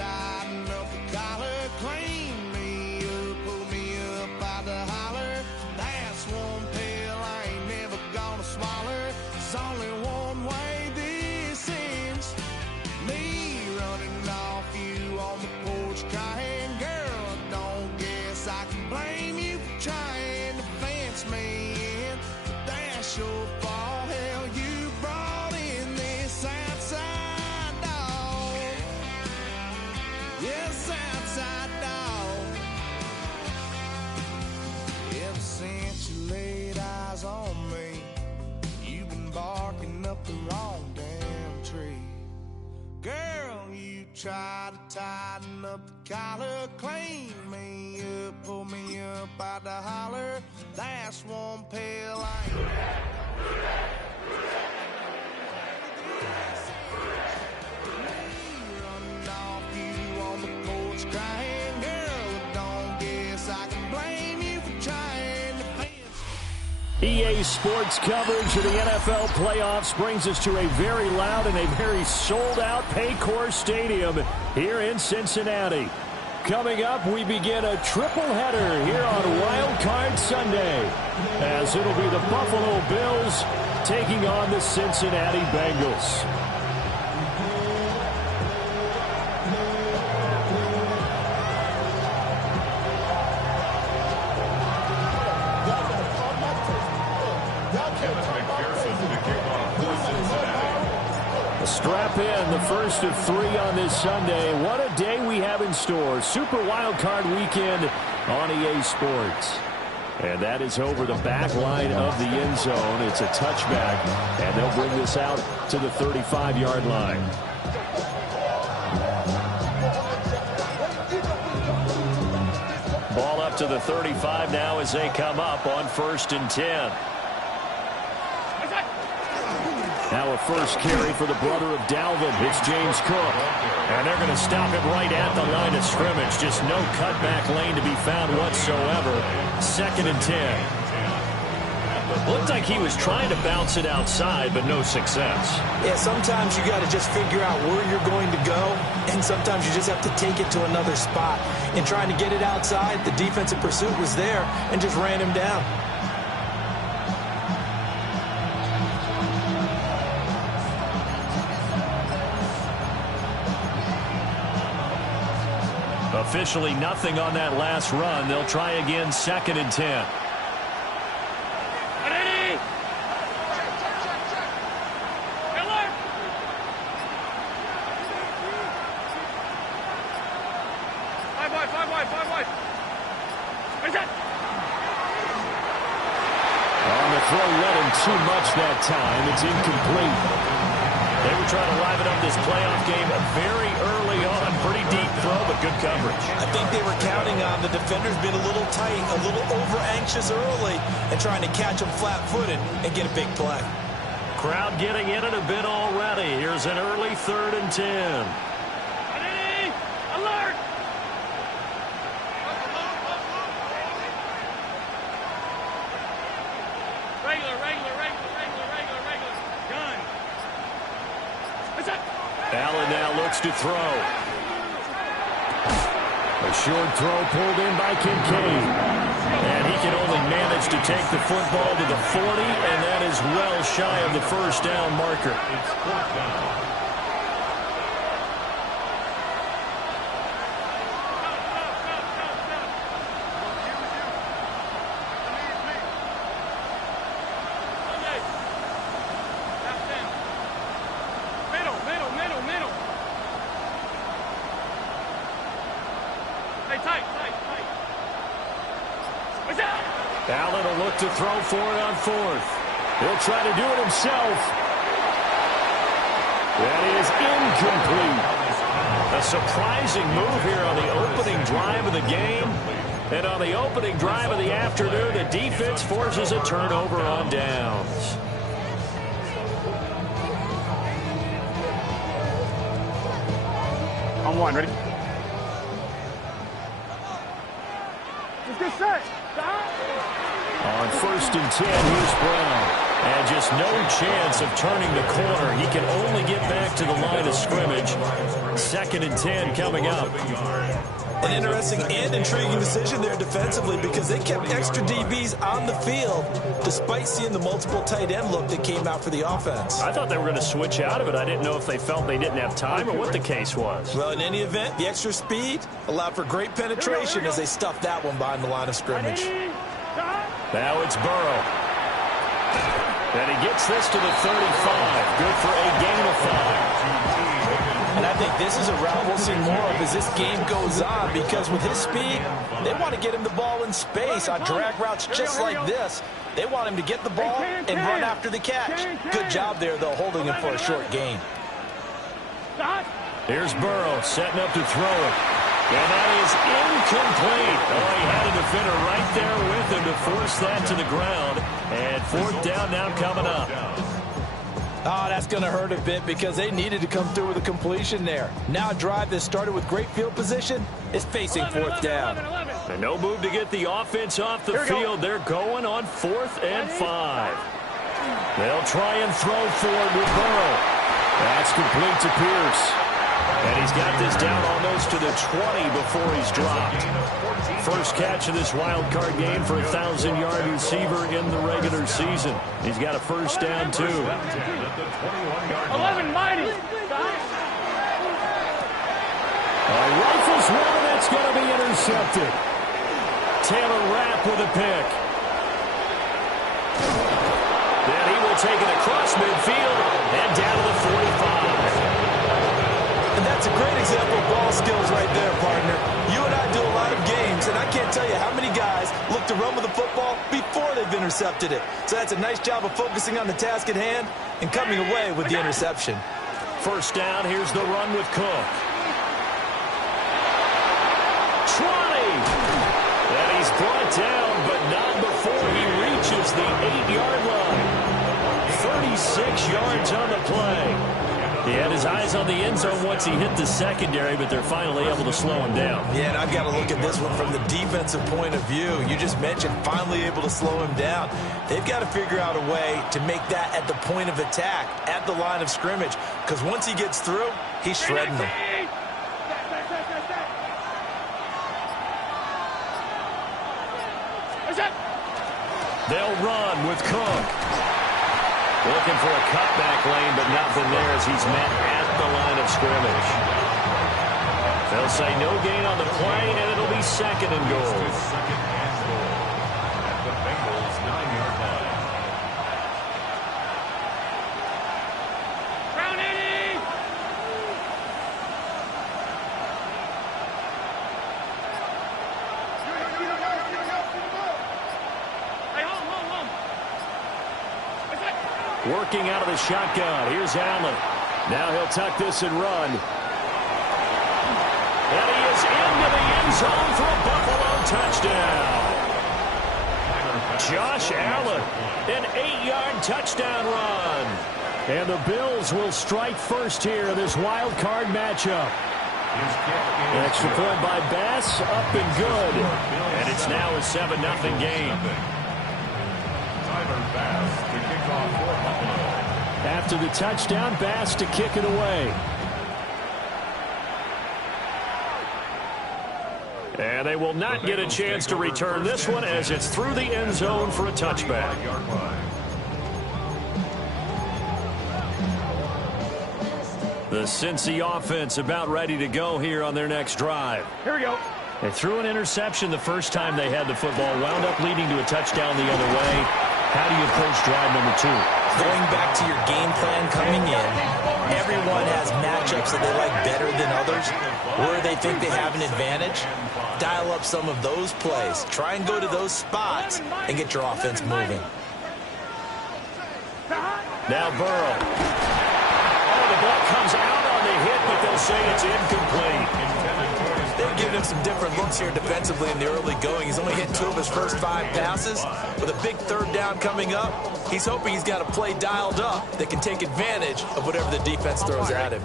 tighten up the collar, clean me up, pull me up by the holler. That's one pill I ain't never gonna swallow. There's only one way this ends. Me running off you on the porch crying. Girl, I don't guess I can blame you for trying to fence me in. But that's your fault. Hell, you brought in this outside dog. Yes, outside dog. Ever since you laid eyes on me, you've been barking up the wrong damn tree. Girl, you try to tighten up the collar, clean me up, pull me up by the holler. That's one pill I ain't. Me running off you on the porch crying. Girl, I don't guess I can blame you for trying to fence. EA Sports coverage of the NFL playoffs brings us to a very loud and a very sold-out Paycor Stadium here in Cincinnati. Coming up, we begin a triple header here on Wild Card Sunday, as it'll be the Buffalo Bills taking on the Cincinnati Bengals. Strap in, the first of 3 on this Sunday. What a day we have in store. Super Wild Card Weekend on EA Sports. And that is over the back line of the end zone. It's a touchback, and they'll bring this out to the 35-yard line. Ball up to the 35 now as they come up on 1st and 10. Now a first carry for the brother of Dalvin. It's James Cook. And they're going to stop him right at the line of scrimmage. Just no cutback lane to be found whatsoever. 2nd and 10. Looked like he was trying to bounce it outside, but no success. Yeah, sometimes you got to just figure out where you're going to go, and sometimes you just have to take it to another spot. In trying to get it outside, the defensive pursuit was there and just ran him down. Officially nothing on that last run. They'll try again, 2nd and 10. On the throw, led him too much that time. It's incomplete. They were trying to liven up this playoff game very early on. Pretty deep throw, but good coverage. I think they were counting on the defenders being a little tight, a little over-anxious early, and trying to catch them flat-footed and get a big play. Crowd getting in it a bit already. Here's an early 3rd and 10. Alert! Regular. Gun. Allen now looks to throw. A short throw pulled in by Kincaid. And he can only manage to take the football to the 40, and that is well shy of the first down marker. Allen will look to throw for it on 4th. He'll try to do it himself. That is incomplete. A surprising move here on the opening drive of the game. And on the opening drive of the afternoon, the defense forces a turnover on downs. On 1, ready? Let's get set. On 1st and 10, here's Brown. And just no chance of turning the corner. He can only get back to the line of scrimmage. 2nd and 10 coming up. An interesting and intriguing decision there defensively because they kept extra DBs on the field despite seeing the multiple tight end look that came out for the offense. I thought they were going to switch out of it. I didn't know if they felt they didn't have time or what the case was. Well, in any event, the extra speed allowed for great penetration as they stuffed that one behind the line of scrimmage. Now it's Burrow. And he gets this to the 35. Good for a gain of 5. And I think this is a route we'll see more of as this game goes on because with his speed, they want to get him the ball in space on drag routes just like this. They want him to get the ball and run after the catch. Good job there, though, holding him for a short gain. Here's Burrow setting up to throw it. And that is incomplete. Oh, he had a defender right there with him to force that to the ground. And 4th down now coming up. Oh, that's going to hurt a bit because they needed to come through with a completion there. Now a drive that started with great field position is facing 4th down. And no move to get the offense off the field. They're going on 4th and 5. They'll try and throw forward with Burrow. That's complete to Pierce. And he's got this down almost to the 20 before he's dropped. First catch of this wild card game for a 1,000-yard receiver in the regular season. He's got a first down, too. 11 mighty. Rifles one that's going to be intercepted. Taylor Rapp with a pick. Then he will take it across midfield and down to the 45. And that's a great example of ball skills right there, partner. You and I do a lot of games, and I can't tell you how many guys look to run with the football before they've intercepted it. So that's a nice job of focusing on the task at hand and coming away with the interception. First down, here's the run with Cook. 20! And he's brought down, but not before he reaches the 8-yard line. 36 yards on the play. He had his eyes on the end zone once he hit the secondary, but they're finally able to slow him down. Yeah, and I've got to look at this one from the defensive point of view. You just mentioned finally able to slow him down. They've got to figure out a way to make that at the point of attack, at the line of scrimmage, because once he gets through, he's shredding them. They'll run with Cook. Looking for a cutback lane, but nothing there as he's met at the line of scrimmage. They'll say no gain on the play, and it'll be 2nd and goal. At the Bengals' 9-yard line. Round 80. Hey, home. Working out of the shotgun. Here's Allen. Now he'll tuck this and run. And he is into the end zone for a Buffalo touchdown. Josh Allen, an 8-yard touchdown run. And the Bills will strike first here in this wild card matchup. An extra point by Bass, up and good. And it's now a 7-0 game. After the touchdown, Bass to kick it away. And they will not get a chance to return this one as it's through the end zone for a touchback. The Cincy offense about ready to go here on their next drive. Here we go. They threw an interception the first time they had the football, wound up leading to a touchdown the other way. How do you approach drive number 2? Going back to your game plan coming in, everyone has matchups that they like better than others, where they think they have an advantage. Dial up some of those plays. Try and go to those spots and get your offense moving. Now Burrow. Oh, the ball comes out on the hit, but they'll say it's incomplete. They've given him some different looks here defensively in the early going. He's only hit 2 of his first 5 passes. With a big 3rd down coming up, he's hoping he's got a play dialed up that can take advantage of whatever the defense throws at him.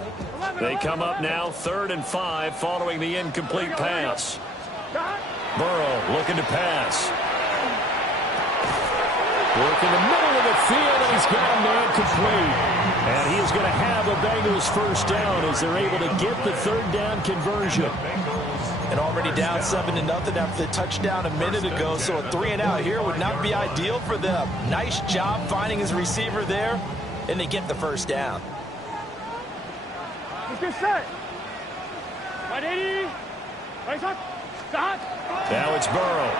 They come up now 3rd and 5 following the incomplete pass. Burrow looking to pass. Work in the middle of the field, and he's got a man complete. And he is going to have a Bengals first down as they're able to get the third down conversion. And already down 7-0 after the touchdown a minute ago, so a 3-and-out here would not be ideal for them. Nice job finding his receiver there, and they get the first down. Get set. 180. Right shot. Start. Now it's Burrow.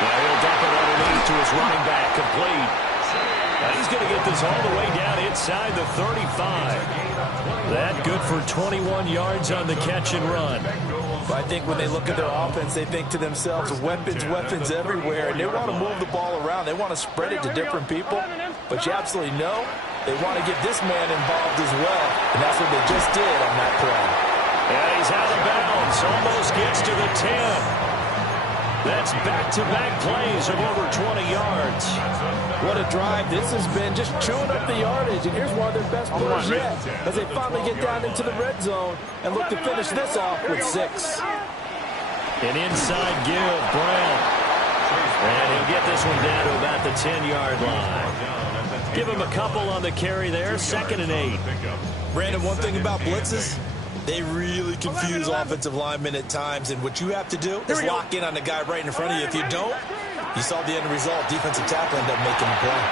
Now he'll dump it underneath to his running back, complete. Now he's going to get this all the way down inside the 35. That good for 21 yards on the catch and run. I think when they look at their offense, they think to themselves, weapons, weapons everywhere, and they want to move the ball around. They want to spread it to different people, but you absolutely know they want to get this man involved as well, and that's what they just did on that play. And he's out of bounds, almost gets to the 10. That's back-to-back plays of over 20 yards. What a drive. This has been just chewing up the yardage, and here's one of their best plays yet as they finally get down into the red zone and look to finish this off with 6. An inside give, Brown. And he'll get this one down to about the 10-yard line. Give him a couple on the carry there, 2nd and 8. Brandon, one thing about blitzes, they really confuse offensive linemen at times, and what you have to do is lock in on the guy right in front of you. If you don't, you saw the end result. Defensive tackle ended up making the play.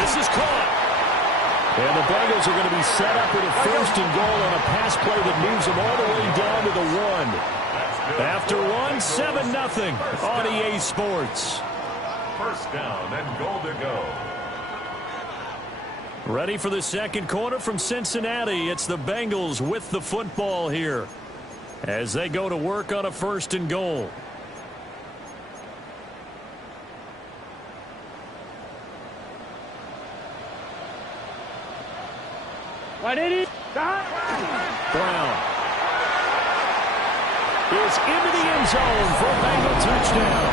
This is caught. And the Bengals are going to be set up with a 1st and goal on a pass play that moves them all the way down to the 1. After 7-0 on EA Sports. First down and goal to go. Ready for the second quarter from Cincinnati. It's the Bengals with the football here as they go to work on a 1st and goal. Brown is into the end zone for a Bengal touchdown.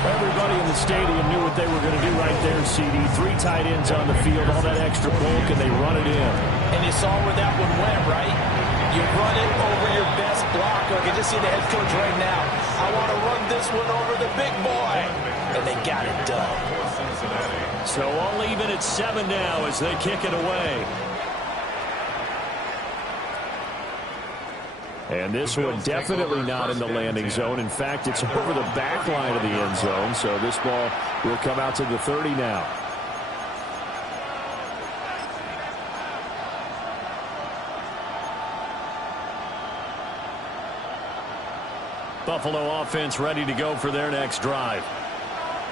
Everybody in the stadium knew what they were going to do right there, CD. 3 tight ends on the field, all that extra bulk, and they run it in. And you saw where that one went, right? You run it over your best blocker. I can just see the head coach right now. I want to run this one over the big boy. And they got it done. So all even at 7 now as they kick it away. And this one definitely not in the landing zone. In fact, it's over the back line of the end zone. So this ball will come out to the 30 now. Buffalo offense ready to go for their next drive.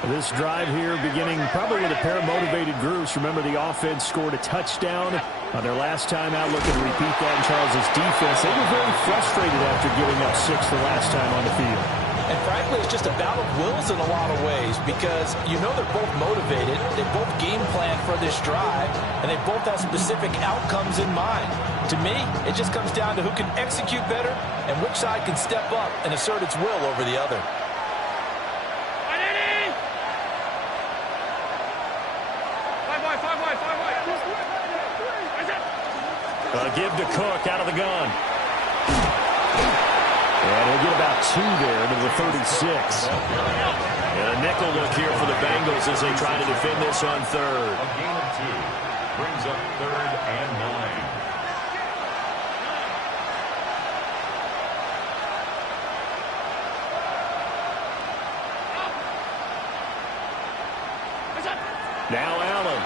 This drive here beginning probably with a pair of motivated groups. Remember, the offense scored a touchdown on their last time out. Looking to repeat that in Charles' defense. They were very frustrated after giving up 6 the last time on the field. And frankly, it's just a battle of wills in a lot of ways because you know they're both motivated. They both game plan for this drive, and they both have specific outcomes in mind. To me, it just comes down to who can execute better and which side can step up and assert its will over the other. Give to Cook out of the gun. And he'll get about 2 there to the 36. And a nickel look here for the Bengals as they try to defend this on 3rd. A gain of 2 brings up 3rd and 9. Now Allen.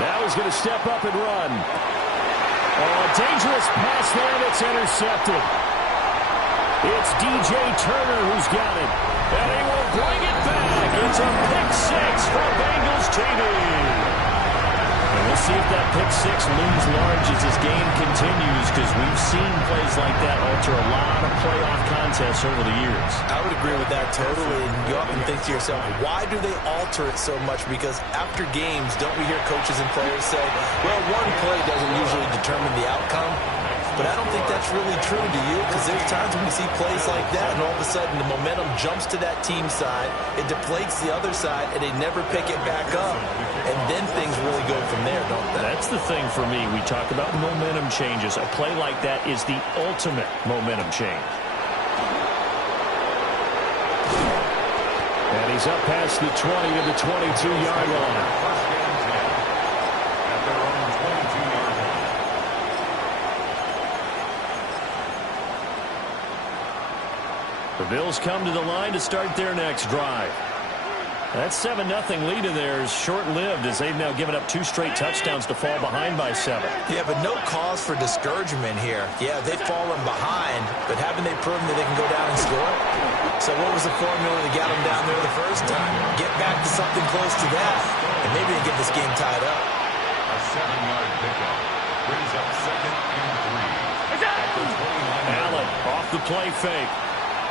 Now he's going to step up and run. Oh, a dangerous pass there that's intercepted. It's DJ Turner who's got it. And he will bring it back. It's a pick 6 for Bengals TV. And we'll see if that pick 6 looms large as this game continues, because we've seen plays like that alter a lot of playoff contests over the years. I would agree with that totally. And you often think to yourself, why do they alter it so much? Because after games, don't we hear coaches and players say, well, one play doesn't usually determine the outcome? But I don't think that's really true, do you? Because there's times when we see plays like that, and all of a sudden the momentum jumps to that team side, it deflates the other side, and they never pick it back up. And then things really go from there, don't they? That's the thing for me. We talk about momentum changes. A play like that is the ultimate momentum change. And he's He's up past the 20 to the 22-yard line. First and 10 at their own 22-yard line. The Bills come to the line to start their next drive. That 7-0 lead in there is short-lived as they've now given up 2 straight touchdowns to fall behind by 7. Yeah, but no cause for discouragement here. Yeah, they've fallen behind, but haven't they proven that they can go down and score? So what was the formula that got them down there the first time? Get back to something close to that, and maybe they get this game tied up. A 7-yard pickup brings up second and 3 at the 29. Allen off the play fake.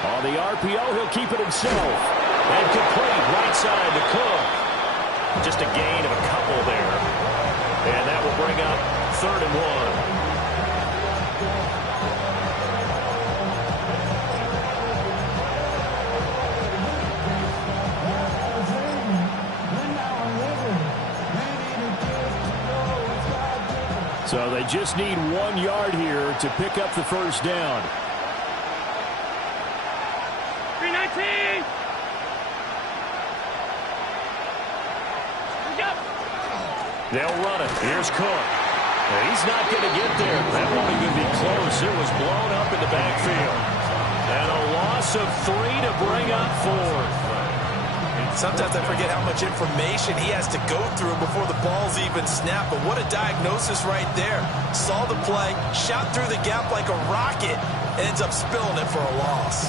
On the RPO, he'll keep it himself. And complete right side to Cook. Just a gain of a couple there. And that will bring up 3rd and 1. So they just need 1 yard here to pick up the first down. 319. They'll run it. Here's Cook. And he's not going to get there. That won't even be close. It was blown up in the backfield. And a loss of 3 to bring up 4th. Sometimes I forget how much information he has to go through before the ball's even snapped. But what a diagnosis right there. Saw the play, shot through the gap like a rocket, and ends up spilling it for a loss.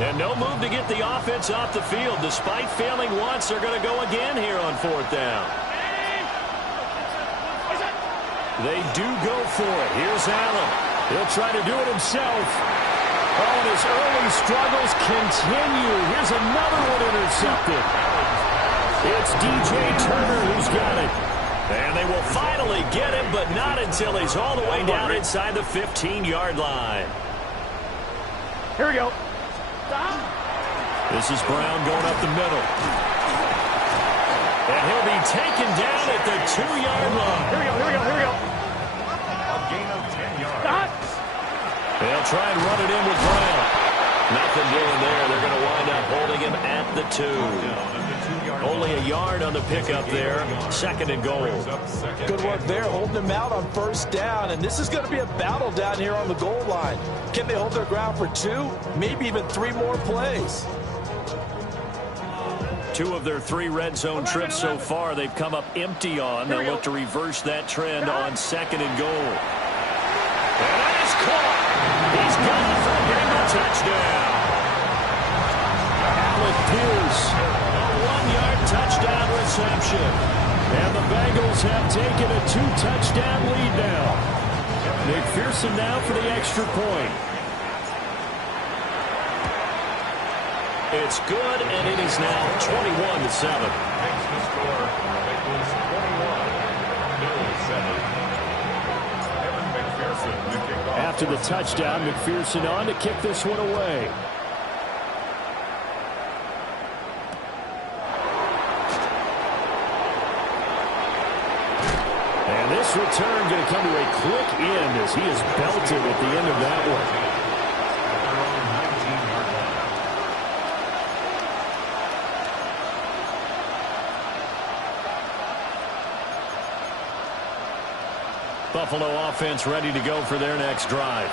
And no move to get the offense off the field. Despite failing once, they're going to go again here on 4th down. They do go for it. Here's Allen. He'll try to do it himself. Oh, and his early struggles continue. Here's another one intercepted. It's DJ Turner who's got it. And they will finally get him, but not until he's all the way down inside the 15-yard line. Here we go. This is Brown going up the middle. And he'll be taken down at the 2-yard line. Here we go, here we go, here we go. A gain of 10 yards. They'll try and run it in with Brown. Nothing doing there. They're going to wind up holding him at the 2. Only a yard on the pickup there. 2nd and goal. Good work there, holding them out on 1st down. And this is going to be a battle down here on the goal line. Can they hold their ground for 2, maybe even 3 more plays? 2 of their 3 red zone trips so far they've come up empty on. They'll look to reverse that trend on 2nd and goal. And that is caught. He's gone for a Beno touchdown. Alec Pierce, a 1-yard touchdown reception. And the Bengals have taken a 2-touchdown lead now. McPherson now for the extra point. It's good, and it is now 21-7. Makes the score. It was 21-7. Evan McPherson, the kickoff. After the touchdown, McPherson on to kick this one away. And this return going to come to a quick end as he is belted at the end of that one. Buffalo offense ready to go for their next drive.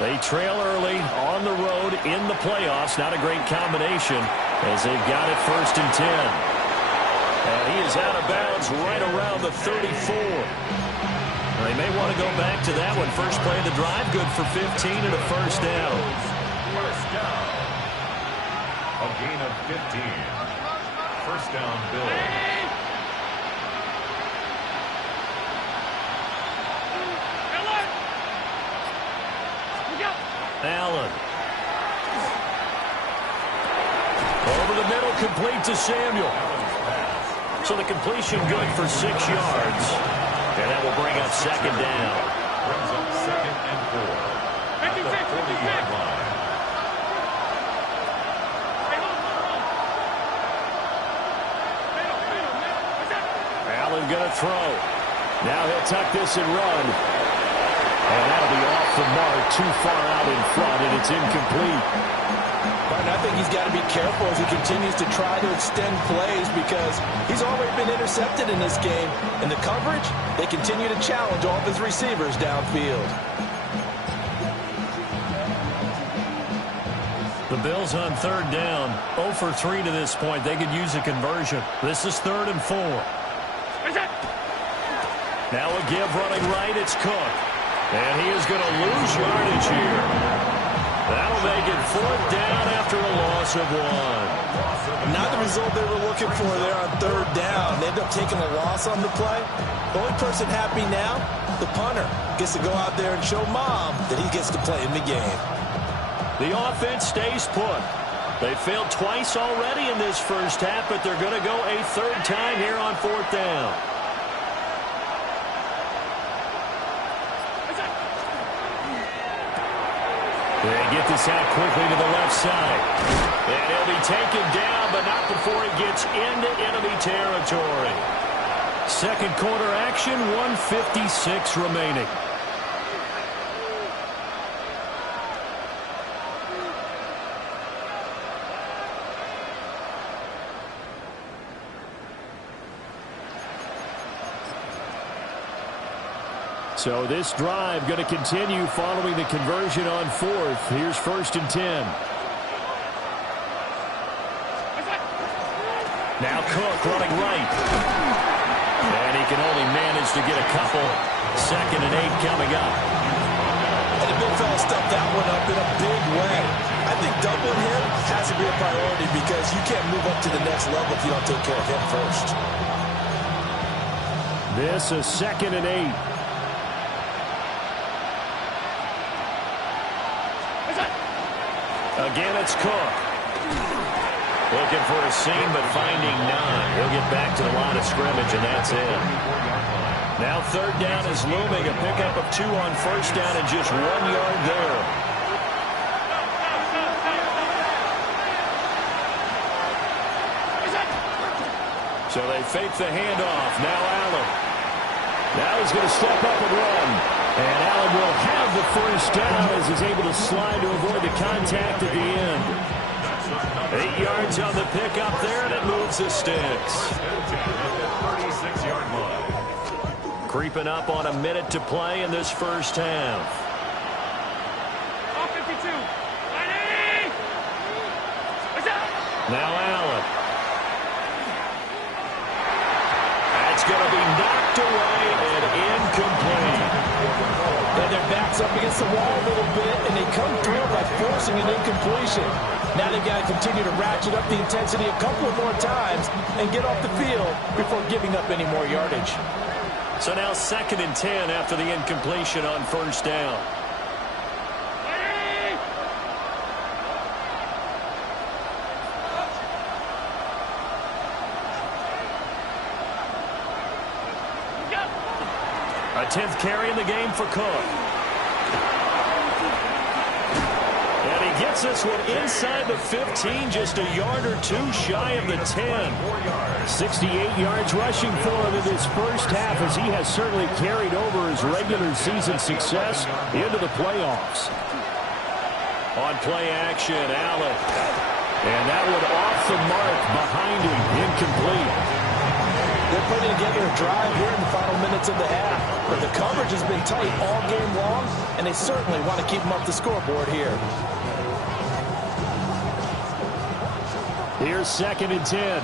They trail early on the road in the playoffs. Not a great combination as they've got it 1st and 10. And he is out of bounds right around the 34. They may want to go back to that one. First play of the drive, good for 15 and a 1st down. First down. A gain of 15. 1st down, Bills. Allen. Over the middle, complete to Samuel. So the completion good for 6 yards. And that will bring up 2nd down. Brings up 2nd and 4. At the 40-yard line. to throw. Now he'll tuck this and run. And that'll be off the mark, too far out in front, and it's incomplete. Martin, I think he's got to be careful as he continues to try to extend plays because he's already been intercepted in this game. And the coverage, they continue to challenge all of his receivers downfield. The Bills on third down, 0 for 3 to this point. They could use a conversion. This is 3rd and 4. Now a give running right, it's Cook. And he is going to lose yardage here. That'll make it 4th down after a loss of 1. Not the result they were looking for there on 3rd down. They end up taking a loss on the play. The only person happy now, the punter, gets to go out there and show Mom that he gets to play in the game. The offense stays put. They failed twice already in this first half, but they're going to go a 3rd time here on 4th down. They get this out quickly to the left side. And he'll be taken down, but not before he gets into enemy territory. Second quarter action, 1:56 remaining. So this drive going to continue following the conversion on 4th. Here's 1st and 10. Now Cook running right. And he can only manage to get a couple. 2nd and 8 coming up. And the big fella stuffed that one up in a big way. I think doubling him has to be a priority because you can't move up to the next level if you don't take care of him first. This is 2nd and 8. Again, it's Cook. Looking for a seam, but finding none. He'll get back to the line of scrimmage, and that's it. Now 3rd down is looming. A pickup of 2 on 1st down and just 1 yard there. So they fake the handoff. Now Allen. Now he's going to step up and run. And Allen will have the 1st down as he's able to slide to avoid the contact at the end. 8 yards on the pickup there, and it moves the sticks. 36-yard line. Creeping up on a minute to play in this first half. All 52. Now Allen. That's going to be knocked away and incomplete. And their back's up against the wall a little bit, and they come through by forcing an incompletion. Now they've got to continue to ratchet up the intensity a couple of more times and get off the field before giving up any more yardage. So now 2nd and 10 after the incompletion on 1st down. A 10th carry in the game for Cook. And he gets this one inside the 15, just a yard or 2 shy of the 10. 68 yards rushing for him in this first half as he has certainly carried over his regular season success into the playoffs. On play action, Allen. And that one off the mark behind him, incomplete. They're putting together a drive here in the final minutes of the half. But the coverage has been tight all game long, and they certainly want to keep them up the scoreboard here. Here's 2nd and 10.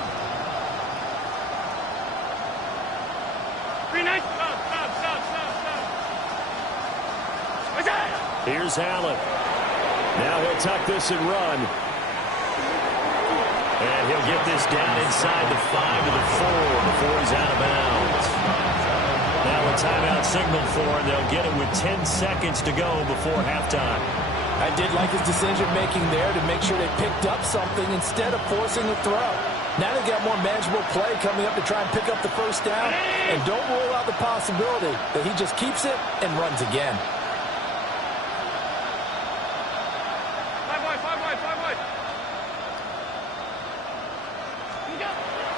Here's Allen. Now he'll tuck this and run. And he'll get this down inside the 5 to the 4 before he's out of bounds. Now a timeout signal for him. They'll get it with 10 seconds to go before halftime. I did like his decision-making there to make sure they picked up something instead of forcing the throw. Now they've got more manageable play coming up to try and pick up the 1st down. And don't rule out the possibility that he just keeps it and runs again.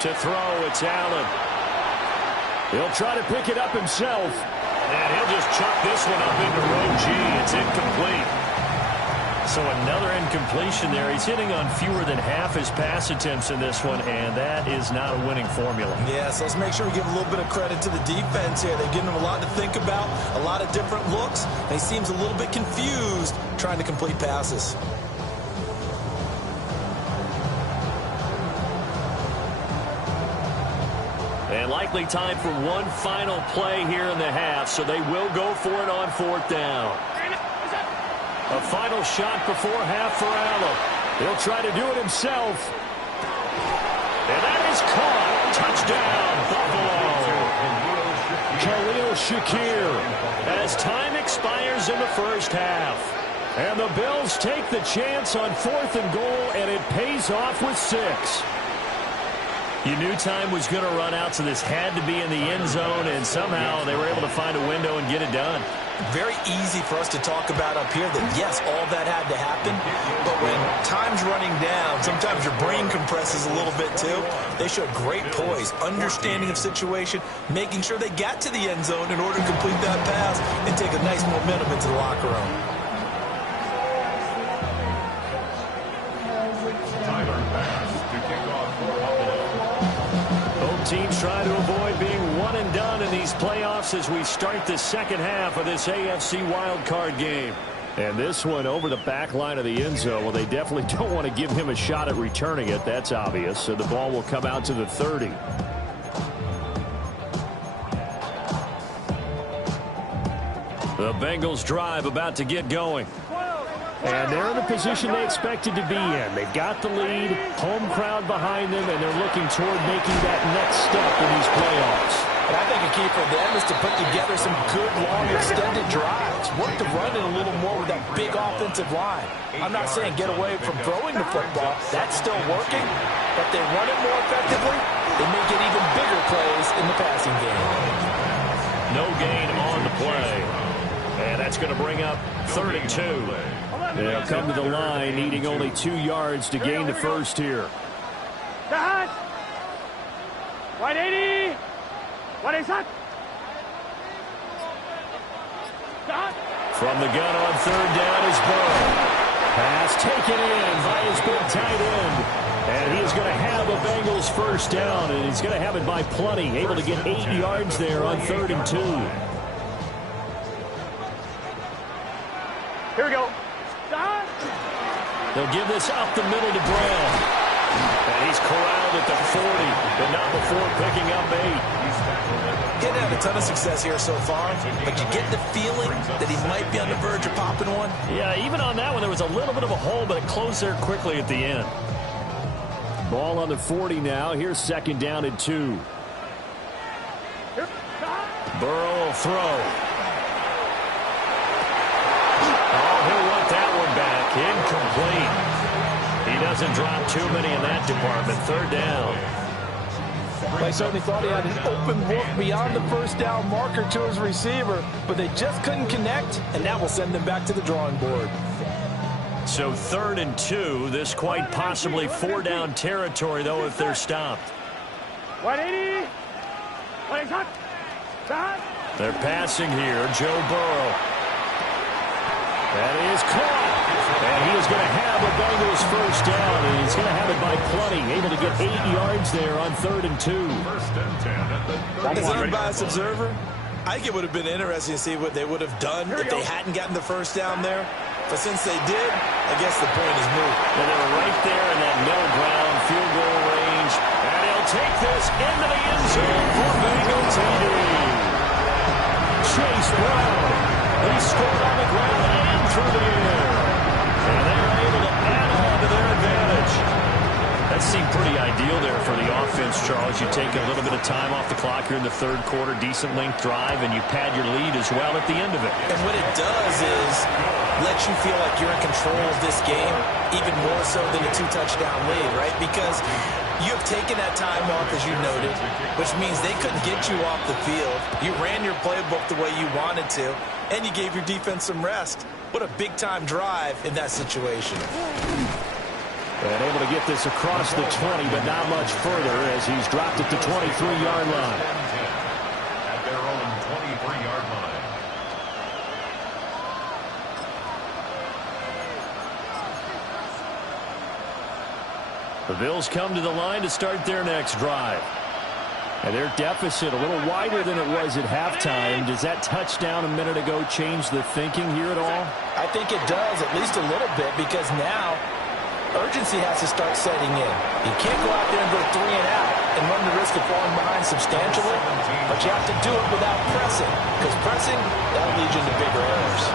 To throw, it's Allen. He'll try to pick it up himself. And he'll just chuck this one up into row G. It's incomplete. So another incompletion there. He's hitting on fewer than half his pass attempts in this one, and that is not a winning formula. Yeah, so let's make sure we give a little bit of credit to the defense here. They've given him a lot to think about, a lot of different looks. He seems a little bit confused trying to complete passes. And likely time for one final play here in the half, so they will go for it on 4th down. A final shot before half for Allen. He'll try to do it himself. And that is caught. Touchdown, Buffalo. Khalil Shakir as time expires in the first half. And the Bills take the chance on 4th and goal, and it pays off with 6. You knew time was going to run out, so this had to be in the end zone, and somehow they were able to find a window and get it done. Very easy for us to talk about up here that, yes, all that had to happen, but when time's running down, sometimes your brain compresses a little bit too. They showed great poise, understanding of situation, making sure they got to the end zone in order to complete that pass and take a nice momentum into the locker room. Teams trying to avoid being one and done in these playoffs as we start the second half of this AFC wildcard game. And this one over the back line of the end zone. Well, they definitely don't want to give him a shot at returning it. That's obvious. So the ball will come out to the 30. The Bengals drive about to get going. And they're in the position they expected to be in. They've got the lead, home crowd behind them, and they're looking toward making that next step in these playoffs. And I think a key for them is to put together some good, long, extended drives. Work to run it a little more with that big offensive line. I'm not saying get away from throwing the football. That's still working. But they run it more effectively, they may get even bigger plays in the passing game. No gain on the play. And that's going to bring up 3rd and 2. They'll come to the line, needing only 2 yards to gain the first here. Cut! 180! What is that? Cut! From the gun on 3rd down is Burrow. Pass taken in by his big tight end. And he is going to have a Bengals first down, and he's going to have it by plenty. Able to get 8 yards there on 3rd and 2. Here we go. They'll give this up the middle to Brown. And he's corralled at the 40, but not before picking up 8. Getting had a ton of success here so far, but you get the feeling that he might be on the verge of popping one. Yeah, even on that one, there was a little bit of a hole, but it closed there quickly at the end. Ball on the 40 now. Here's 2nd down and 2. Burrow will throw. He'll want that one back. Incomplete. He doesn't drop too many in that department. 3rd down. They certainly thought he had an open look beyond the first down marker to his receiver, but they just couldn't connect, and that will send them back to the drawing board. So 3rd and 2. This quite possibly 4-down territory, though, if they're stopped. 180! What is that? They're passing here. Joe Burrow. That is caught. And he is going to have a Bengals first down, and he's going to have it by plenty. Able to get 8 yards there on 3rd and 2. As an unbiased observer, I think it would have been interesting to see what they would have done if they hadn't gotten the first down there. But since they did, I guess the point is moot. And they were right there in that middle ground field goal range. And he'll take this into the end zone for Bengal TD. Chase Brown. He scored on the ground and through the air. And they're able to add on to their advantage. That seemed pretty ideal there for the offense, Charles. You take a little bit of time off the clock here in the 3rd quarter, decent length drive, and you pad your lead as well at the end of it. And what it does is let you feel like you're in control of this game, even more so than a 2-touchdown lead, right? Because you have taken that time off, as you noted, which means they couldn't get you off the field. You ran your playbook the way you wanted to, and you gave your defense some rest. What a big-time drive in that situation. And able to get this across the 20, but not much further as he's dropped at the 23-yard line. The Bills come to the line to start their next drive. And their deficit a little wider than it was at halftime. Does that touchdown a minute ago change the thinking here at all? I think it does, at least a little bit, because now urgency has to start setting in. You can't go out there and go 3 and out and run the risk of falling behind substantially, but you have to do it without pressing, because pressing, that'll lead you into bigger errors.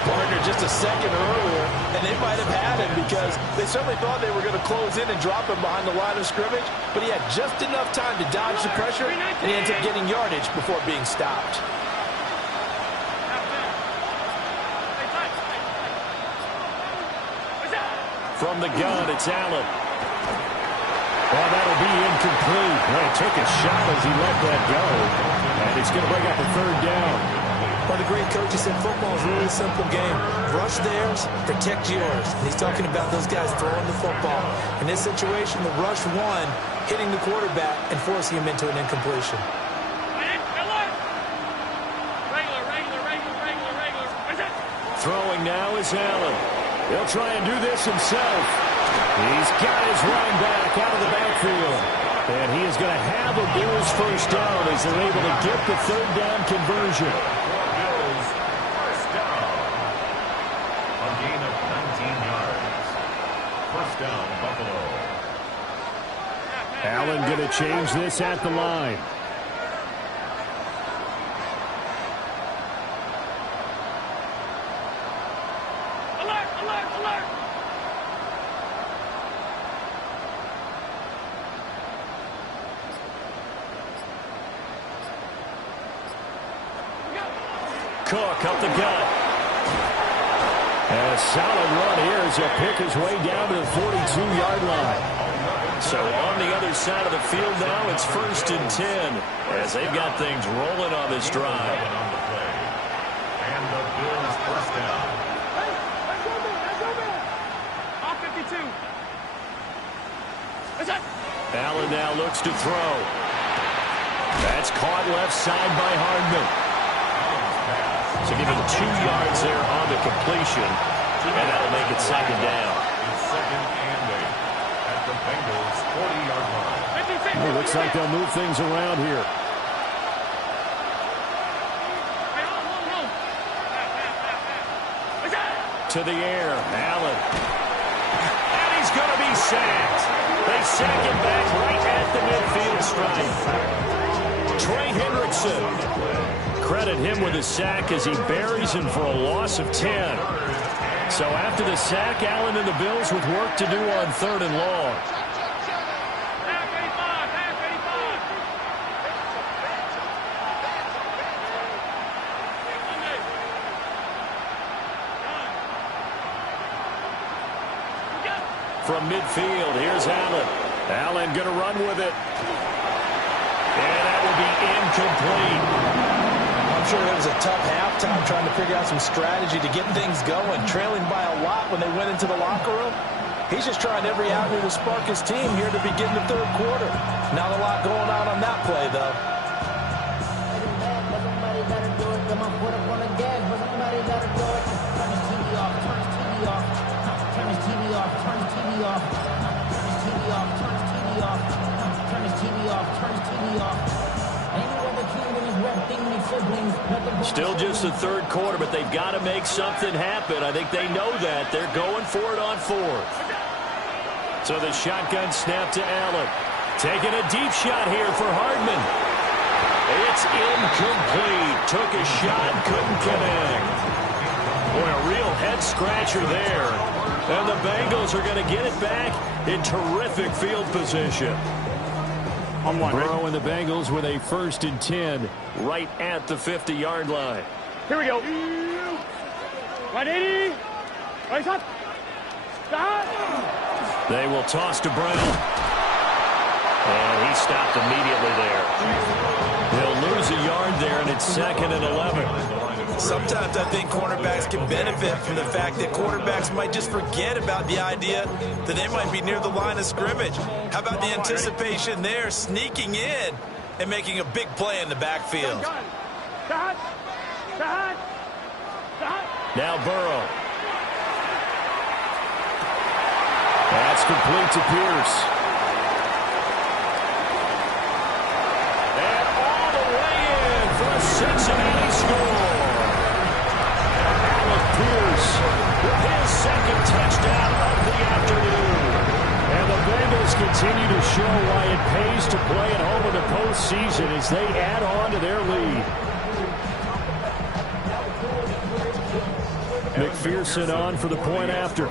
Partner just a second earlier, and they might have had him because they certainly thought they were going to close in and drop him behind the line of scrimmage, but he had just enough time to dodge the pressure, and he ends up getting yardage before being stopped. From the gun, it's Allen. Well, that'll be incomplete. Well, he took a shot as he let that go, and it's going to bring up a third down. One of the great coaches said football is really a simple game. Rush theirs, protect yours. And he's talking about those guys throwing the football. In this situation, the rush one, hitting the quarterback and forcing him into an incompletion. Throwing now is Allen. He'll try and do this himself. He's got his running back out of the backfield. And he is going to have a Bills first down as they're able to get the third down conversion. Allen going to change this at the line. Alert, alert, alert! Cook up the gut. And a solid run here as he'll pick his way down to the 42-yard line. So on the other side of the field now, it's 1st and 10 as they've got things rolling on this drive. And the Bills first down. Hey, let's go, man. All 52. What's that? Allen now looks to throw. That's caught left side by Hardman. So give him 2 yards there on the completion, and that'll make it second down. It's 2nd and 8 at the Bengals 40-yard line. It looks like they'll move things around here. To the air, Allen. And he's going to be sacked. They sack him back right at the midfield stripe. Trey Hendrickson. Credit him with a sack as he buries him for a loss of 10. So after the sack, Allen and the Bills with work to do on 3rd and long. From midfield, here's Allen. Allen going to run with it. And that will be incomplete. I'm sure it was a tough halftime trying to figure out some strategy to get things going. Trailing by a lot when they went into the locker room. He's just trying every avenue to spark his team here to begin the 3rd quarter. Not a lot going on that play, though. Still just the 3rd quarter, but they've got to make something happen. I think they know that. They're going for it on 4th. So the shotgun snap to Allen. Taking a deep shot here for Hardman. It's incomplete. Took a shot, couldn't connect. Boy, a real head-scratcher there. And the Bengals are going to get it back in terrific field position. Burrow and the Bengals with a 1st and 10 right at the 50-yard line. Here we go. 180. Right up. Stop. They will toss to Brown. And he stopped immediately there. They'll lose a yard there, and it's 2nd and 11. Sometimes I think cornerbacks can benefit from the fact that quarterbacks might just forget about the idea that they might be near the line of scrimmage. How about the anticipation there, sneaking in and making a big play in the backfield? Now Burrow. That's complete to Pierce. And all the way in for a Cincinnati score. Alec Pierce with his second touchdown of the afternoon. And the Bengals continue to show why it pays to play at home in the postseason as they add on to their lead. McPherson on for the point after.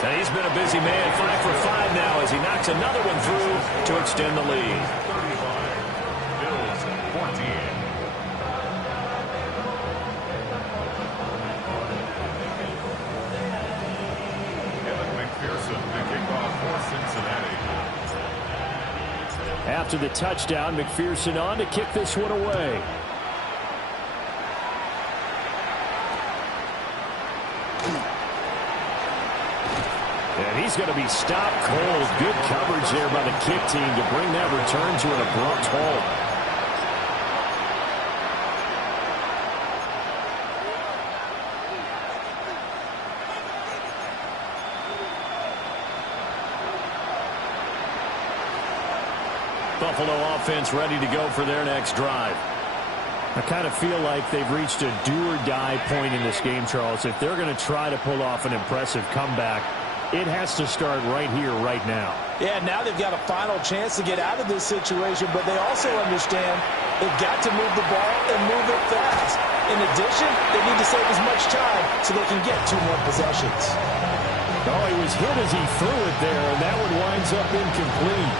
And he's been a busy man, 5 for 5 now as he knocks another one through to extend the lead. 35, Bills 14. Kevin McPherson, the kickoff for Cincinnati. After the touchdown, McPherson on to kick this one away. And he's going to be stopped cold. Good coverage there by the kick team to bring that return to an abrupt halt. Buffalo offense ready to go for their next drive. I kind of feel like they've reached a do-or-die point in this game, Charles. If they're going to try to pull off an impressive comeback, it has to start right here, right now. Yeah, now they've got a final chance to get out of this situation, but they also understand they've got to move the ball and move it fast. In addition, they need to save as much time so they can get 2 more possessions. Oh, he was hit as he threw it there, and that one winds up incomplete.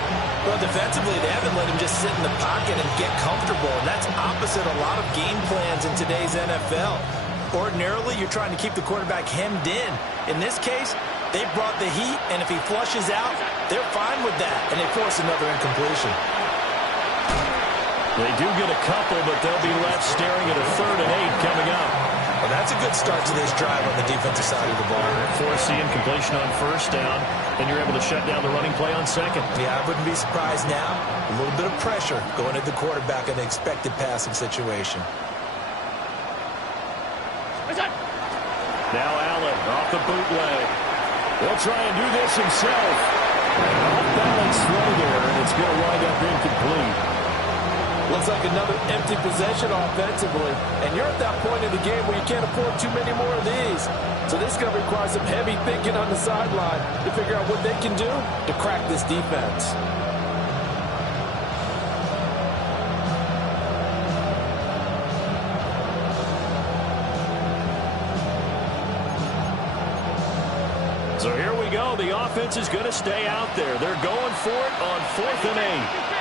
Well, defensively, they haven't let him just sit in the pocket and get comfortable, and that's opposite a lot of game plans in today's NFL. Ordinarily, you're trying to keep the quarterback hemmed in. In this case, they brought the heat, and if he flushes out, they're fine with that, and they force another incompletion. They do get a couple, but they'll be left staring at a 3rd and 8 coming up. Well, that's a good start to this drive on the defensive side of the ball. Force the incompletion on 1st down, and you're able to shut down the running play on 2nd. Yeah, I wouldn't be surprised now. A little bit of pressure going at the quarterback in the expected passing situation. Now Allen off the bootleg. He'll try and do this himself. Off-balance throw there, and it's going to wind up incomplete. Looks like another empty possession offensively. And you're at that point in the game where you can't afford too many more of these. So this is going to require some heavy thinking on the sideline to figure out what they can do to crack this defense. So here we go. The offense is going to stay out there. They're going for it on 4th and 8.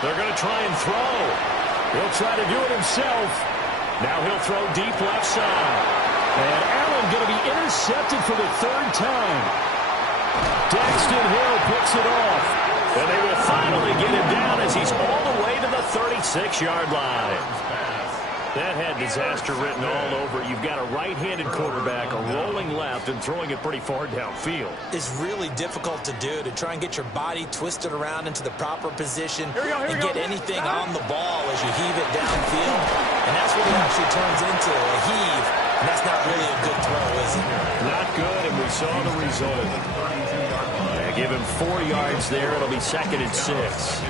They're going to try and throw. He'll try to do it himself. Now he'll throw deep left side. And Allen going to be intercepted for the 3rd time. Daxton Hill picks it off. And they will finally get him down as he's all the way to the 36-yard line. That had disaster written all over it. You've got a right-handed quarterback, a rolling left, and throwing it pretty far downfield. It's really difficult to do, to try and get your body twisted around into the proper position and get anything on the ball as you heave it downfield. And that's what it actually turns into, a heave. And that's not really a good throw, is it? Not good, and we saw the result. They give him 4 yards there. It'll be 2nd and 6.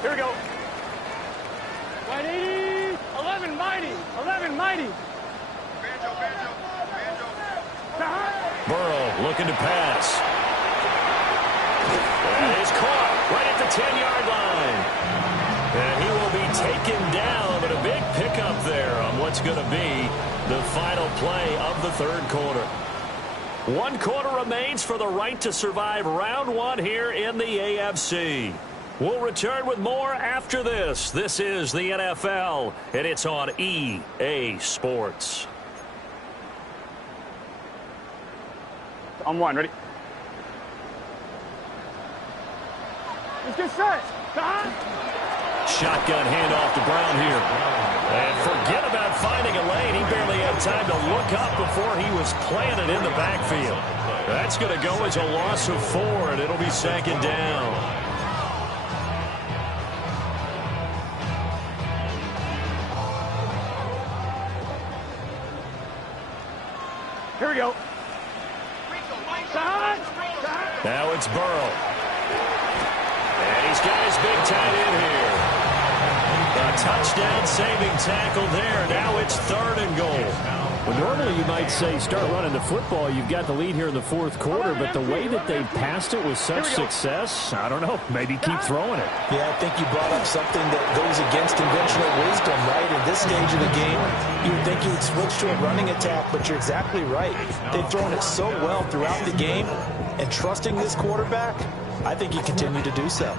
Here we go. Mighty. 11 mighty. 11 mighty. Burrow looking to pass. That is caught right at the 10-yard line. And he will be taken down, but a big pickup there on what's going to be the final play of the 3rd quarter. 1 quarter remains for the right to survive round 1 here in the AFC. We'll return with more after this. This is the NFL, and it's on EA Sports. On 1, ready? Let's get set. Shotgun handoff to Brown here. And forget about finding a lane. He barely had time to look up before he was planted in the backfield. That's going to go as a loss of 4, and it'll be second down. Here we go. Now it's Burrow. And he's got his big tight end here. A touchdown saving tackle there. Now it's 3rd and goal. Well, normally you might say start running the football. You've got the lead here in the 4th quarter, but the way that they passed it with such success, I don't know, maybe keep throwing it. Yeah, I think you brought up something that goes against conventional wisdom, right? In this stage of the game, you would think you would switch to a running attack, but you're exactly right. They've thrown it so well throughout the game, and trusting this quarterback, I think you continue to do so.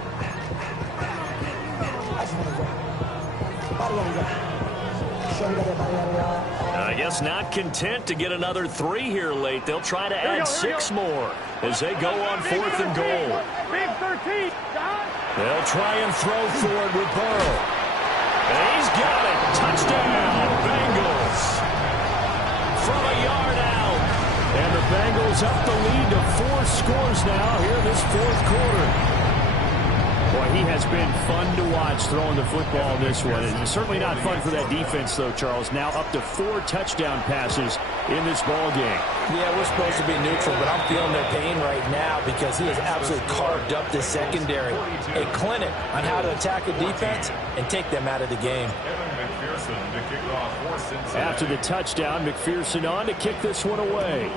I guess not content to get another 3 here late. They'll try to add 6 more as they go on 4th and goal. Big 13. They'll try and throw forward with Burrow. And he's got it. Touchdown, Bengals. From a yard out. And the Bengals up the lead to 4 scores now here in this 4th quarter. Boy, he has been fun to watch throwing the football in this one. It's certainly not fun for that defense, though, Charles. Now up to 4 touchdown passes in this ball game. Yeah, we're supposed to be neutral, but I'm feeling their pain right now because he has absolutely carved up the secondary. A clinic on how to attack a defense and take them out of the game. After the touchdown, McPherson on to kick this one away.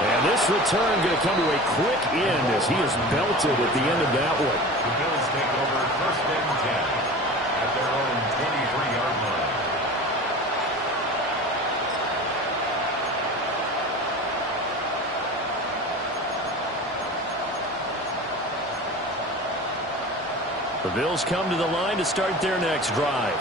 And this return going to come to a quick end as he is belted at the end of that one. The Bills take over 1st and 10 at their own 23-yard line. The Bills come to the line to start their next drive.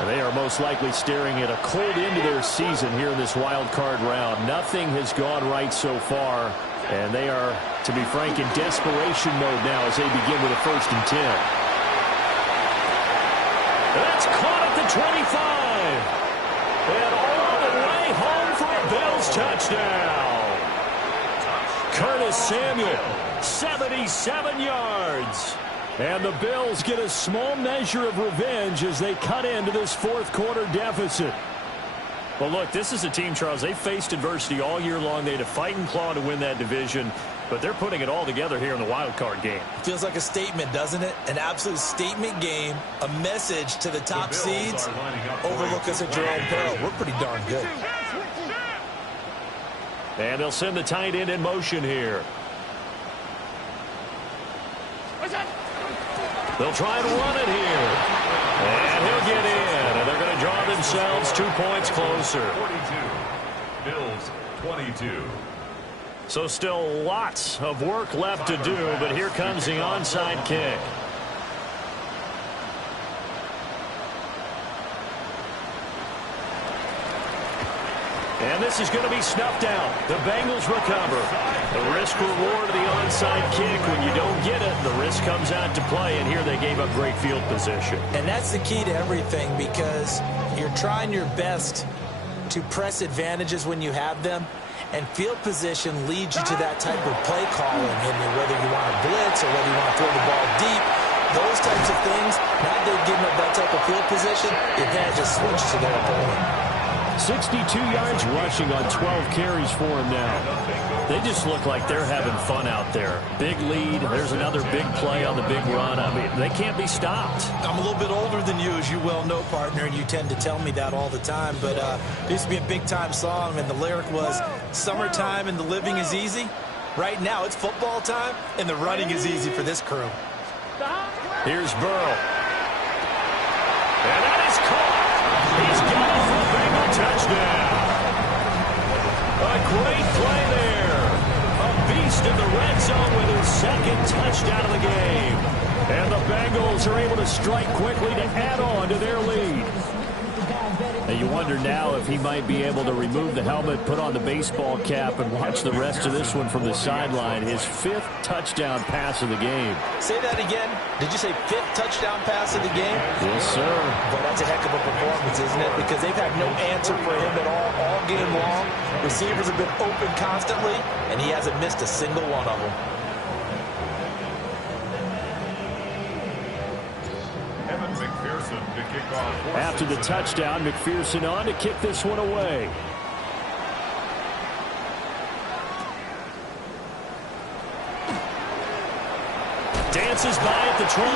And they are most likely staring at a cold end to their season here in this wild card round. Nothing has gone right so far, and they are, to be frank, in desperation mode now as they begin with a 1st and 10. That's caught at the 25. And all the way home for a Bills touchdown. Curtis Samuel, 77 yards. And the Bills get a small measure of revenge as they cut into this 4th quarter deficit. Well, look, this is a team, Charles, they faced adversity all year long. They had to fight and claw to win that division, but they're putting it all together here in the wild card game. Feels like a statement, doesn't it? An absolute statement game, a message to the top seeds. Overlook us at your own peril. We're pretty darn good. And they'll send the tight end in motion here. They'll try and run it here. And he'll get in. And they're going to draw themselves 2 points closer. 42. Bills 22. So still lots of work left to do, but here comes the onside kick. And this is going to be snuffed out. The Bengals recover. The risk-reward of the onside kick. When you don't get it, the risk comes out to play, and here they gave up great field position. And that's the key to everything because you're trying your best to press advantages when you have them, and field position leads you to that type of play calling, and whether you want to blitz or whether you want to throw the ball deep, those types of things, now they've given up that type of field position, the advantage is switched to their opponent. 62 yards rushing on 12 carries for him now. They just look like they're having fun out there. Big lead. There's another big play on the big run. I mean, they can't be stopped. I'm a little bit older than you, as you well know, partner, and you tend to tell me that all the time. But it used to be a big-time song, and the lyric was, "Summertime and the living is easy." Right now, it's football time, and the running is easy for this crew. Here's Burrow. And that is caught. He's got it for a Bengal touchdown. A great play there. A beast in the red zone with his 2nd touchdown of the game. And the Bengals are able to strike quickly to add on to their lead. And you wonder now if he might be able to remove the helmet, put on the baseball cap, and watch the rest of this one from the sideline. His 5th touchdown pass of the game. Say that again. Did you say 5th touchdown pass of the game? Yes, sir. Well, that's a heck of a performance, isn't it? Because they've had no answer for him at all game long. Receivers have been open constantly, and he hasn't missed a single one of them. After the touchdown, McPherson on to kick this one away. Dances by at the 20.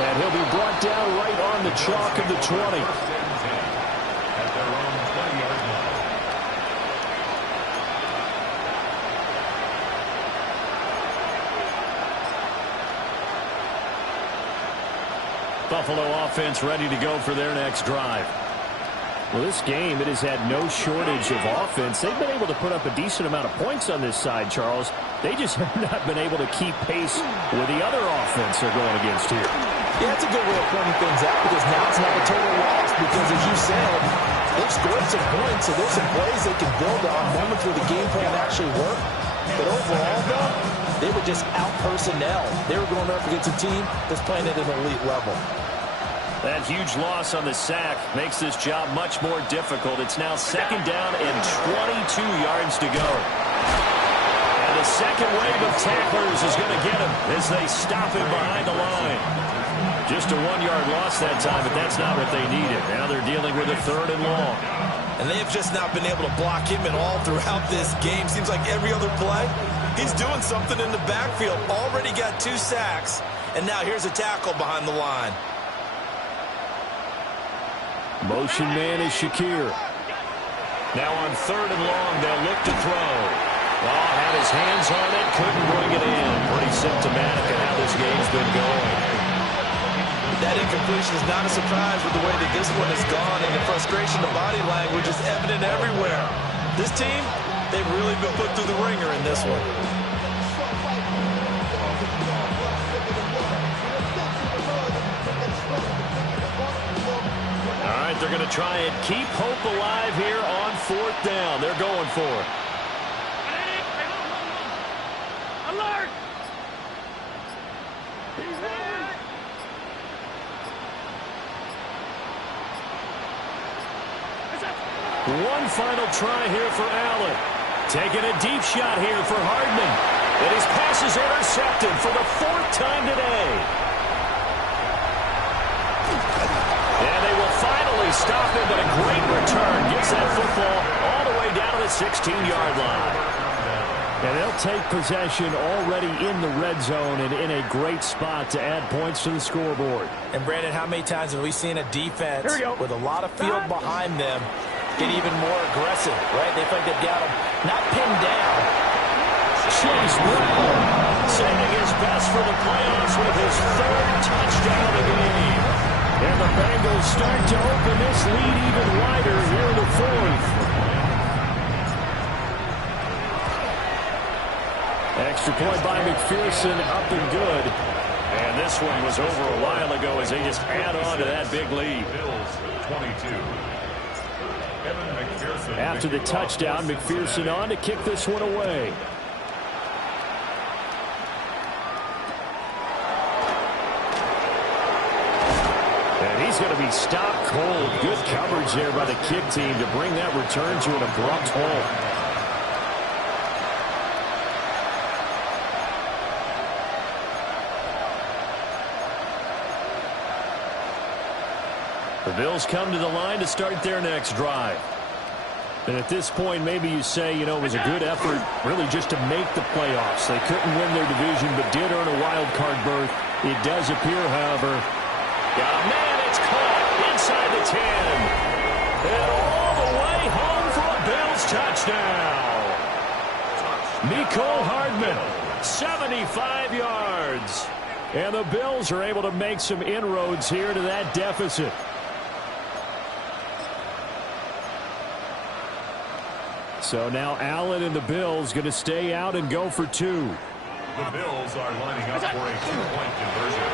And he'll be brought down right on the chalk of the 20. Buffalo offense ready to go for their next drive. Well, this game, it has had no shortage of offense. They've been able to put up a decent amount of points on this side, Charles. They just have not been able to keep pace with the other offense they're going against here. Yeah, that's a good way of pointing things out because now it's not a total loss because, as you said, they've scored some points, so there's some plays they can build on, moments where the game plan actually worked. But overall, though, they were just out-personnel. They were going up against a team that's playing at an elite level. That huge loss on the sack makes this job much more difficult. It's now 2nd down and 22 yards to go. And the second wave of tacklers is going to get him as they stop him behind the line. Just a 1-yard loss that time, but that's not what they needed. Now they're dealing with a 3rd and long. And they have just not been able to block him at all throughout this game. Seems like every other play, he's doing something in the backfield. Already got 2 sacks, and now here's a tackle behind the line. Motion man is Shakir. Now on 3rd and long, they'll look to throw. Oh, had his hands on it, couldn't bring it in. Pretty symptomatic of how this game's been going. That incompletion is not a surprise with the way that this one has gone, and the frustration, the body language is evident everywhere. This team, they've really been put through the ringer in this one. All right, they're going to try and keep hope alive here on 4th down. They're going for it. Alert! One final try here for Allen. Taking a deep shot here for Hardman. And his pass is intercepted for the 4th time today. And they will finally stop him, but a great return gets that football all the way down to the 16-yard line. And they'll take possession already in the red zone and in a great spot to add points to the scoreboard. And, Brandon, how many times have we seen a defense with a lot of field behind them get even more aggressive, right? They think they've got them not pinned down. Chase Brown saving his best for the playoffs with his 3rd touchdown of the game. And the Bengals start to open this lead even wider here in the 4th. Extra point by McPherson, up and good. And this one was over a while ago as they just add on to that big lead. Bills 22. After the touchdown, McPherson on to kick this one away. And he's going to be stopped cold. Good coverage there by the kick team to bring that return to an abrupt halt. The Bills come to the line to start their next drive. And at this point, maybe you say, you know, it was a good effort really just to make the playoffs. They couldn't win their division, but did earn a wild card berth. It does appear, however, got a man, it's caught inside the 10. And all the way home for a Bills touchdown. Mecole Hardman, 75 yards. And the Bills are able to make some inroads here to that deficit. So now Allen and the Bills going to stay out and go for 2. The Bills are lining up for a 2-point conversion.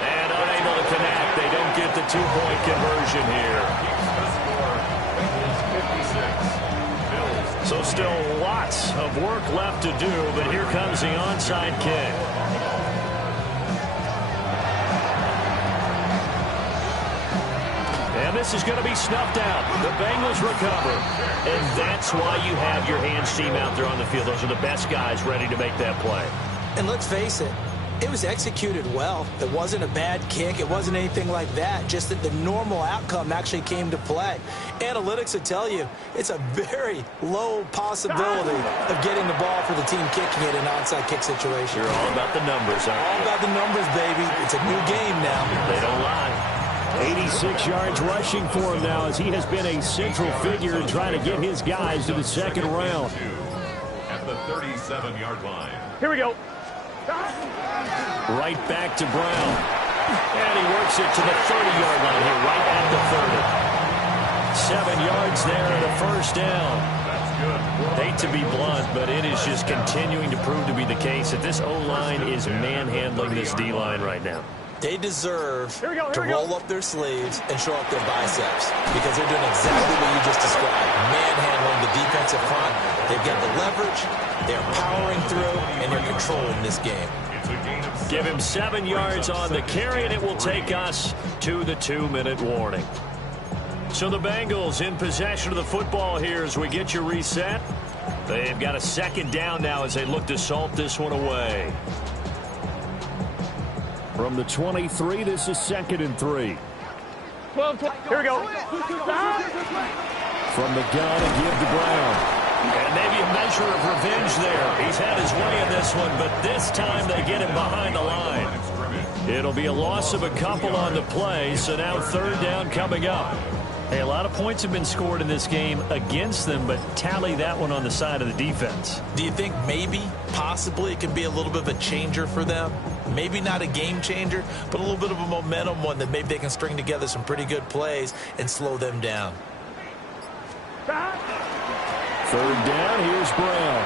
And unable to connect. They don't get the two-point conversion here. So still lots of work left to do, but here comes the onside kick. And this is going to be snuffed out. The Bengals recover. And that's why you have your hands team out there on the field. Those are the best guys ready to make that play. And let's face it, it was executed well. It wasn't a bad kick. It wasn't anything like that. Just that the normal outcome actually came to play. Analytics will tell you it's a very low possibility of getting the ball for the team kicking it in an onside kick situation. You're all about the numbers, aren't you? All about the numbers, baby. It's a new game now. They don't lie. 86 yards rushing for him now as he has been a central figure in trying to get his guys to the second round. At the 37-yard line. Here we go. Right back to Brown. And he works it to the 30-yard line here, right at the 30. 7 yards there and a first down. That's good. Hate to be blunt, but it is just continuing to prove to be the case that this O-line is manhandling this D-line right now. They deserve Here we go. to roll up their sleeves and show up their biceps because they're doing exactly what you just described, manhandling the defensive front. They've got the leverage, they're powering through, and they're controlling this game. Give him 7 yards on the carry, and it will take us to the 2-minute warning. So the Bengals in possession of the football here as we get you reset. They've got a second down now as they look to salt this one away. From the 23, this is 2nd and 3. 12, here we go. From the gun and give to Brown. And maybe a measure of revenge there. He's had his way in this one, but this time they get him behind the line. It'll be a loss of a couple on the play, so now 3rd down coming up. Hey, a lot of points have been scored in this game against them, but tally that one on the side of the defense. Do you think maybe, possibly, it could be a little bit of a changer for them? Maybe not a game changer, but a little bit of a momentum one that maybe they can string together some pretty good plays and slow them down. 3rd down, here's Brown.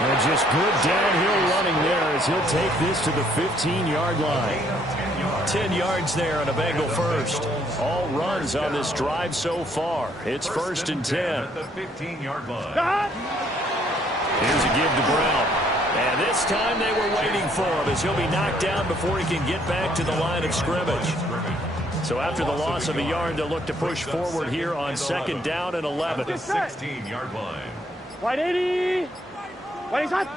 And just good downhill running there as he'll take this to the 15-yard line. 10 yards there on a Bengal first. All runs on this drive so far. It's 1st and 10. At the 15-yard line. Here's a give to Brown. And this time they were waiting for him as he'll be knocked down before he can get back to the line of scrimmage. So after the loss of a yard, they'll look to push forward here on 2nd down and 11. At the 16-yard line. White 80. White side.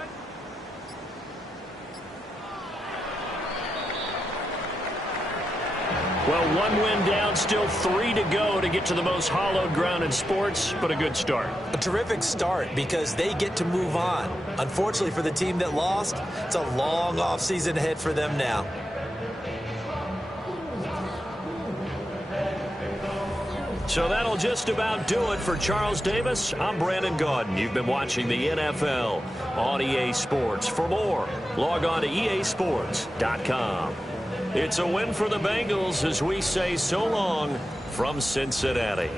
Well, 1 win down, still 3 to go to get to the most hallowed ground in sports, but a good start. A terrific start because they get to move on. Unfortunately for the team that lost, it's a long offseason ahead for them now. So that'll just about do it for Charles Davis. I'm Brandon Gaudin. You've been watching the NFL on EA Sports. For more, log on to easports.com. It's a win for the Bengals as we say so long from Cincinnati.